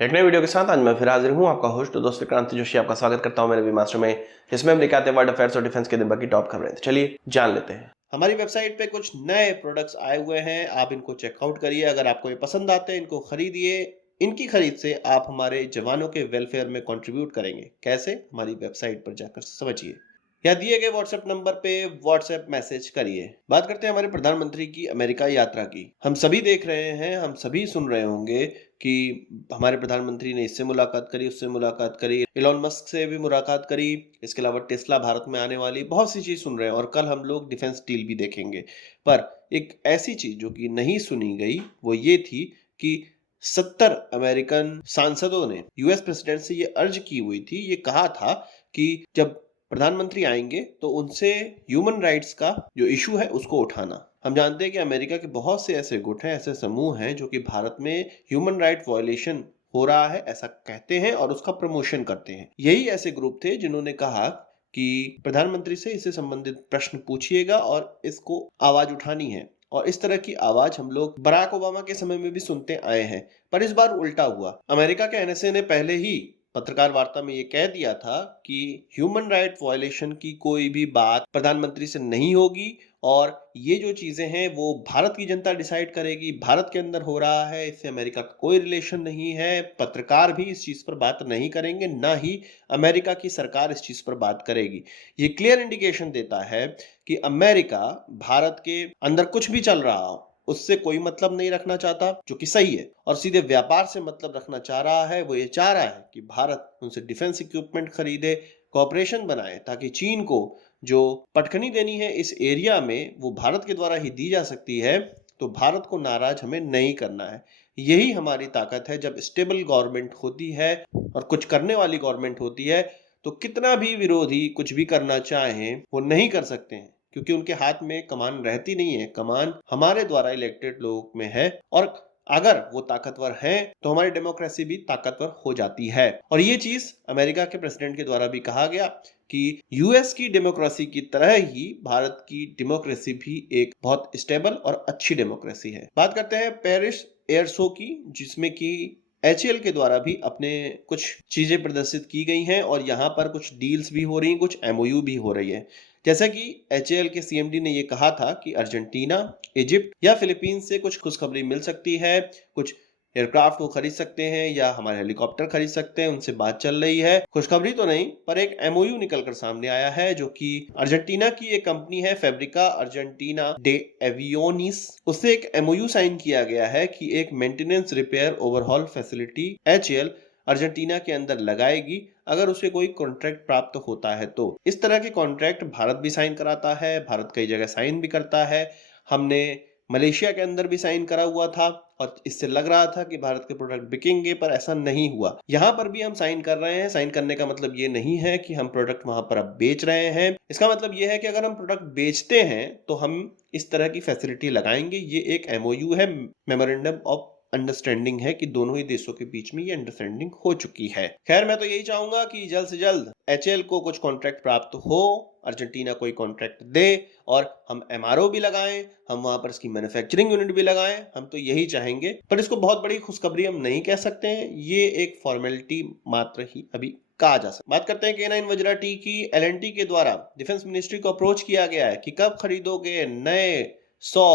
एक नए वीडियो के साथ आज मैं फिर हाजिर हूं, आपका होस्ट दोस्त क्रांति जोशी आपका स्वागत करता हूं मेरे वी मास्टर में, जिसमें हम दिखाते हैं वर्ल्ड अफेयर्स और डिफेंस के दिन भर की टॉप खबरें। तो चलिए जान लेते हैं। हमारी वेबसाइट पे कुछ नए प्रोडक्ट्स आए हुए हैं, आप इनको चेकआउट करिए। अगर आपको ये पसंद आते हैं इनको खरीदिए। इनकी खरीद से आप हमारे जवानों के वेलफेयर में कंट्रीब्यूट करेंगे। कैसे? हमारी वेबसाइट पर जाकर समझिए या दिए गए व्हाट्सएप नंबर पे व्हाट्सएप मैसेज करिए। बात करते हैं हमारे प्रधानमंत्री की अमेरिका यात्रा की। हम सभी देख रहे हैं, हम सभी सुन रहे होंगे कि हमारे प्रधानमंत्री ने इससे मुलाकात करी, उससे मुलाकात करी, इलॉन मस्क से भी मुलाकात करी। इसके अलावा टेस्ला भारत में आने वाली, बहुत सी चीज सुन रहे हैं और कल हम लोग डिफेंस डील भी देखेंगे। पर एक ऐसी चीज जो कि नहीं सुनी गई वो ये थी कि 70 अमेरिकन सांसदों ने यूएस प्रेसिडेंट से ये अर्ज की हुई थी, ये कहा था कि जब प्रधानमंत्री आएंगे तो उनसे ह्यूमन राइट्स का जो इशू है उसको उठाना। हम जानते हैं कि अमेरिका के बहुत से ऐसे गुट हैं, ऐसे समूह हैं जो कि भारत में ह्यूमन राइट वायलेशन हो रहा है ऐसा कहते हैं और उसका प्रमोशन करते हैं। यही ऐसे ग्रुप थे जिन्होंने कहा कि प्रधानमंत्री से इससे संबंधित प्रश्न पूछिएगा और इसको आवाज उठानी है। और इस तरह की आवाज हम लोग बराक ओबामा के समय में भी सुनते आए हैं, पर इस बार उल्टा हुआ। अमेरिका के एनएसए ने पहले ही पत्रकार वार्ता में ये कह दिया था कि ह्यूमन राइट वायलेशन की कोई भी बात प्रधानमंत्री से नहीं होगी और ये जो चीजें हैं वो भारत की जनता डिसाइड करेगी। भारत के अंदर हो रहा है, इससे अमेरिका का कोई रिलेशन नहीं है। पत्रकार भी इस चीज पर बात नहीं करेंगे, ना ही अमेरिका की सरकार इस चीज पर बात करेगी। ये क्लियर इंडिकेशन देता है कि अमेरिका भारत के अंदर कुछ भी चल रहा हो उससे कोई मतलब नहीं रखना चाहता, जो कि सही है, और सीधे व्यापार से मतलब रखना चाह रहा है। वो ये चाह रहा है कि भारत उनसे डिफेंस इक्विपमेंट खरीदे, कॉपरेशन बनाए, ताकि चीन को जो पटखनी देनी है इस एरिया में वो भारत के द्वारा ही दी जा सकती है। तो भारत को नाराज हमें नहीं करना है। यही हमारी ताकत है। जब स्टेबल गवर्नमेंट होती है और कुछ करने वाली गवर्नमेंट होती है तो कितना भी विरोधी कुछ भी करना चाहे वो नहीं कर सकते हैं, क्योंकि उनके हाथ में कमान रहती नहीं है। कमान हमारे द्वारा इलेक्टेड लोग में है और अगर वो ताकतवर हैं तो हमारी डेमोक्रेसी भी ताकतवर हो जाती है। और ये चीज अमेरिका के प्रेसिडेंट के द्वारा भी कहा गया कि यूएस की डेमोक्रेसी की तरह ही भारत की डेमोक्रेसी भी एक बहुत स्टेबल और अच्छी डेमोक्रेसी है। बात करते हैं पेरिस एयर शो की, जिसमें कि एचएएल के द्वारा भी अपने कुछ चीजें प्रदर्शित की गई हैं और यहाँ पर कुछ डील्स भी हो रही हैं, कुछ एमओयू भी हो रही है। जैसा कि एचएएल के सीएमडी ने ये कहा था कि अर्जेंटीना, इजिप्ट या फिलीपींस से कुछ खुशखबरी मिल सकती है। कुछ एयरक्राफ्ट वो खरीद सकते हैं या हमारे हेलीकॉप्टर खरीद सकते हैं, उनसे बात चल रही है। खुशखबरी तो नहीं, पर एक एमओयू निकलकर सामने आया है जो कि अर्जेंटीना की एक कंपनी है फैब्रिका अर्जेंटीना डे एवियोनिस, उससे एक एमओयू साइन किया गया है कि एक maintenance, repair, overhaul facility HAL Argentina के अंदर लगाएगी अगर उसे कोई कॉन्ट्रैक्ट प्राप्त होता है। तो इस तरह के कॉन्ट्रैक्ट भारत भी साइन कराता है, भारत कई जगह साइन भी करता है। हमने मलेशिया के अंदर भी साइन करा हुआ था और इससे लग रहा था कि भारत के प्रोडक्ट बिकेंगे, पर ऐसा नहीं हुआ। यहाँ पर भी हम साइन कर रहे हैं। साइन करने का मतलब ये नहीं है कि हम प्रोडक्ट वहां पर अब बेच रहे हैं। इसका मतलब ये है कि अगर हम प्रोडक्ट बेचते हैं तो हम इस तरह की फैसिलिटी लगाएंगे। ये एक एमओयू है, मेमोरेंडम ऑफ अंडरस्टैंडिंग है कि दोनों ही देशों के बीच में ये अंडरस्टैंडिंग हो चुकी है। खैर, मैं तो यही चाहूंगा कि जल्द से जल्द एचएएल को कुछ कॉन्ट्रैक्ट प्राप्त हो, अर्जेंटीना कोई कॉन्ट्रैक्ट दे और हम एमआरओ भी लगाएं, हम वहां पर इसकी मैन्युफैक्चरिंग यूनिट भी लगाएं। हम तो यही चाहेंगे, पर इसको बहुत बड़ी खुशखबरी हम नहीं कह सकते हैं। ये एक फॉर्मेलिटी मात्र ही अभी कहा जा सकता। बात करते हैं K9 वज्रा टी की। एलएनटी के द्वारा डिफेंस मिनिस्ट्री को अप्रोच किया गया है कि कब खरीदोगे नए 100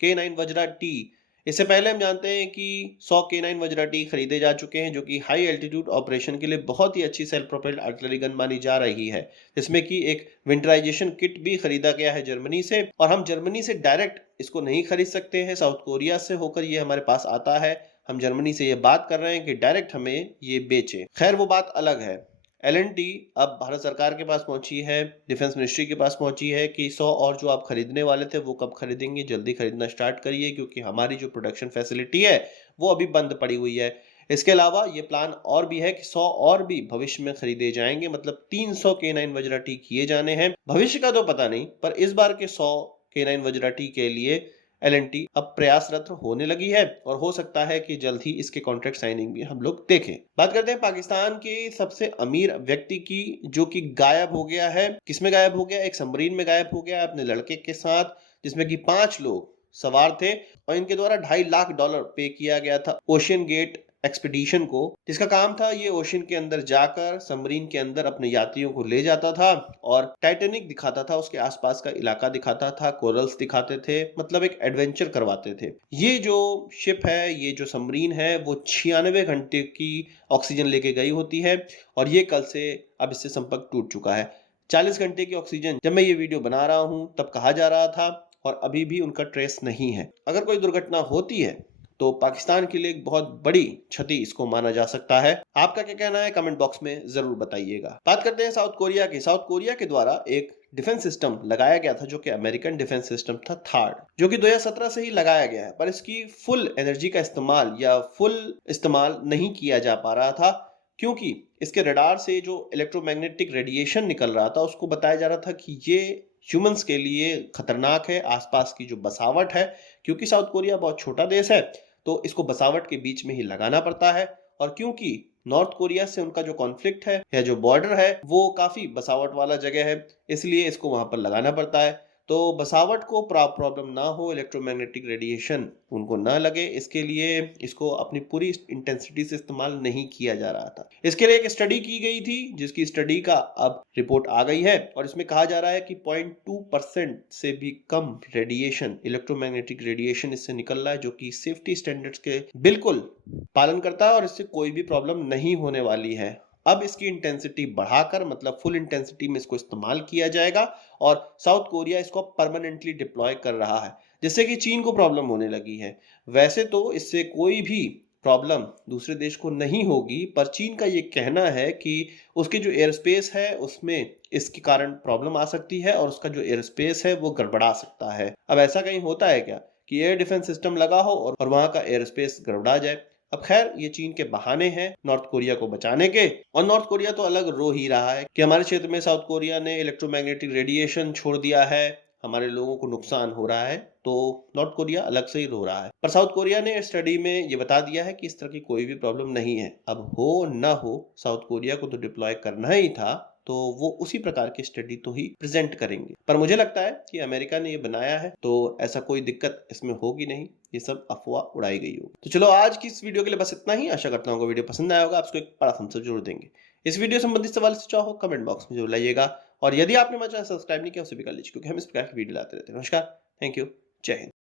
K9 वज्रा टी। इससे पहले हम जानते हैं कि 100 K9 वज्रा टी खरीदे जा चुके हैं, जो कि हाई एल्टीट्यूड ऑपरेशन के लिए बहुत ही अच्छी सेल्फ प्रोपेल्ड आर्टिलरी गन मानी जा रही है, जिसमें कि एक विंटराइजेशन किट भी खरीदा गया है जर्मनी से। और हम जर्मनी से डायरेक्ट इसको नहीं खरीद सकते हैं, साउथ कोरिया से होकर ये हमारे पास आता है। हम जर्मनी से ये बात कर रहे हैं कि डायरेक्ट हमें ये बेचे। खैर, वो बात अलग है। एलएनटी अब भारत सरकार के पास पहुंची है, डिफेंस मिनिस्ट्री के पास पहुंची है कि 100 और जो आप खरीदने वाले थे वो कब खरीदेंगे। जल्दी खरीदना स्टार्ट करिए, क्योंकि हमारी जो प्रोडक्शन फैसिलिटी है वो अभी बंद पड़ी हुई है। इसके अलावा ये प्लान और भी है कि 100 और भी भविष्य में खरीदे जाएंगे, मतलब 300 K9 वज्रा टी किए जाने हैं। भविष्य का तो पता नहीं, पर इस बार के 100 K9 वज्रा टी के लिए एलएनटी अब प्रयासरत होने लगी है और हो सकता है कि जल्द ही इसके कॉन्ट्रैक्ट साइनिंग भी हम लोग देखें। बात करते हैं पाकिस्तान के सबसे अमीर व्यक्ति की, जो कि गायब हो गया है। किसमें गायब हो गया? एक सबमरीन में गायब हो गया अपने लड़के के साथ, जिसमें कि 5 लोग सवार थे और इनके द्वारा $2.5 लाख पे किया गया था ओशियन गेट एक्सपीडिशन को, जिसका काम था ये ओशन के अंदर जाकर सबमरीन के अंदर अपने यात्रियों को ले जाता था और टाइटैनिक दिखाता था, उसके आसपास का इलाका दिखाता था, कोरल्स दिखाते थे, मतलब एक एडवेंचर करवाते थे। ये जो शिप है, ये जो सबमरीन है, वो 96 घंटे की ऑक्सीजन लेके गई होती है और ये कल से अब इससे संपर्क टूट चुका है। 40 घंटे की ऑक्सीजन जब मैं ये वीडियो बना रहा हूं तब कहा जा रहा था और अभी भी उनका ट्रेस नहीं है। अगर कोई दुर्घटना होती है तो पाकिस्तान के लिए एक बहुत बड़ी क्षति इसको माना जा सकता है। आपका क्या कहना है कमेंट बॉक्स में जरूर बताइएगा। बात करते हैं साउथ कोरिया की। साउथ कोरिया के द्वारा एक डिफेंस सिस्टम लगाया गया था जो कि अमेरिकन डिफेंस सिस्टम था थार्ड, जो कि 2017 से ही लगाया गया है, पर इसकी फुल एनर्जी का इस्तेमाल या फुल इस्तेमाल नहीं किया जा पा रहा था क्योंकि इसके रडार से जो इलेक्ट्रोमैग्नेटिक रेडिएशन निकल रहा था उसको बताया जा रहा था कि ये ह्यूमंस के लिए खतरनाक है। आसपास की जो बसावट है, क्योंकि साउथ कोरिया बहुत छोटा देश है तो इसको बसावट के बीच में ही लगाना पड़ता है, और क्योंकि नॉर्थ कोरिया से उनका जो कॉन्फ्लिक्ट है या जो बॉर्डर है वो काफी बसावट वाला जगह है, इसलिए इसको वहां पर लगाना पड़ता है। तो बसावट को प्रॉब्लम ना हो, इलेक्ट्रोमैग्नेटिक रेडिएशन उनको ना लगे, इसके लिए इसको अपनी पूरी इंटेंसिटी से इस्तेमाल नहीं किया जा रहा था। इसके लिए एक स्टडी की गई थी जिसकी स्टडी का अब रिपोर्ट आ गई है और इसमें कहा जा रहा है कि 0.2% से भी कम रेडिएशन, इलेक्ट्रोमैग्नेटिक रेडिएशन इससे निकल रहा है, जो कि सेफ्टी स्टैंडर्ड्स के बिल्कुल पालन करता है और इससे कोई भी प्रॉब्लम नहीं होने वाली है। अब इसकी इंटेंसिटी बढ़ाकर, मतलब फुल इंटेंसिटी में इसको इस्तेमाल किया जाएगा और साउथ कोरिया इसको परमानेंटली डिप्लॉय कर रहा है, जिससे कि चीन को प्रॉब्लम होने लगी है। वैसे तो इससे कोई भी प्रॉब्लम दूसरे देश को नहीं होगी, पर चीन का ये कहना है कि उसके जो एयर स्पेस है उसमें इसके कारण प्रॉब्लम आ सकती है और उसका जो एयर स्पेस है वो गड़बड़ा सकता है। अब ऐसा कहीं होता है क्या कि एयर डिफेंस सिस्टम लगा हो और वहां का एयर स्पेस गड़बड़ा जाए? अब खैर ये चीन के बहाने हैं नॉर्थ कोरिया को बचाने के, और नॉर्थ कोरिया तो अलग रो ही रहा है कि हमारे क्षेत्र में साउथ कोरिया ने इलेक्ट्रोमैग्नेटिक रेडिएशन छोड़ दिया है, हमारे लोगों को नुकसान हो रहा है, तो नॉर्थ कोरिया अलग से ही रो रहा है। पर साउथ कोरिया ने स्टडी में ये बता दिया है कि इस तरह की कोई भी प्रॉब्लम नहीं है। अब हो ना हो, साउथ कोरिया को तो डिप्लॉय करना ही था, तो वो उसी प्रकार की स्टडी तो ही प्रेजेंट करेंगे। पर मुझे लगता है कि अमेरिका ने ये बनाया है तो ऐसा कोई दिक्कत इसमें होगी नहीं, ये सब अफवाह उड़ाई गई होगी। तो चलो आज की इस वीडियो के लिए बस इतना ही। आशा करता हूँ वीडियो पसंद आया होगा, आपको एक बड़ा थम्स अप जरूर देंगे। इस वीडियो संबंधित सवाल से चाहो कमेंट बॉक्स में जरूर लाइएगा, और यदि आपने मेरा चैनल सब्सक्राइब नहीं किया उसे भी कर लीजिए, क्योंकि हम इस प्रकार की वीडियो लाते रहते हैं। नमस्कार, थैंक यू, जय हिंद।